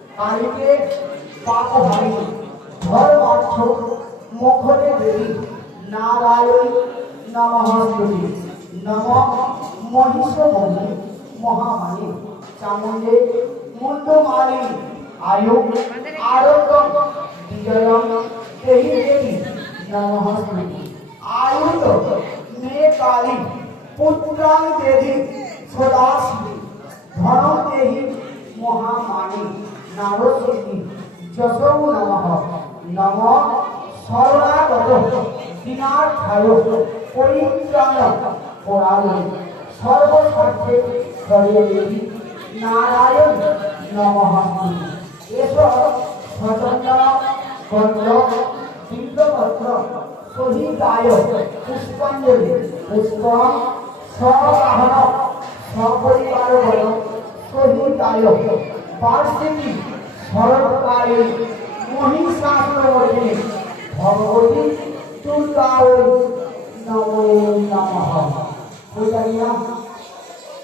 কালীকে পাপ হারিনি ধর্মার্থ মুখলে দেবী নারায়ণ নমঃস্তুতি নম মহিষমণি মহামানী চামুণ্ডে মুন্ডমালী আয়ু আরোগ্য বিজয়ম দেহি দেবী নমঃস্তুতি আয়ুত মে কালী পুত্রাং দেবী সদাশিবী ধনম দেহি মহামানী নারসিংহী যশৌ নমঃ নম শরণাগত দীনার্থায় পরিত্রাণ পরায়ণ সর্বস্বার্থে হরিদেবী নারায়ণ নমঃস্তুতি এষ স্বচন্দন গন্ধ বিল্বপত্র সহিতায় পুষ্পাঞ্জলি পুষ্প সবাহন সপরিবার বল সহিতায় বার্ষিকী শরৎকালে মহিষাসুরমর্দিনী ভগবতী দুর্গায় নমো নমঃ।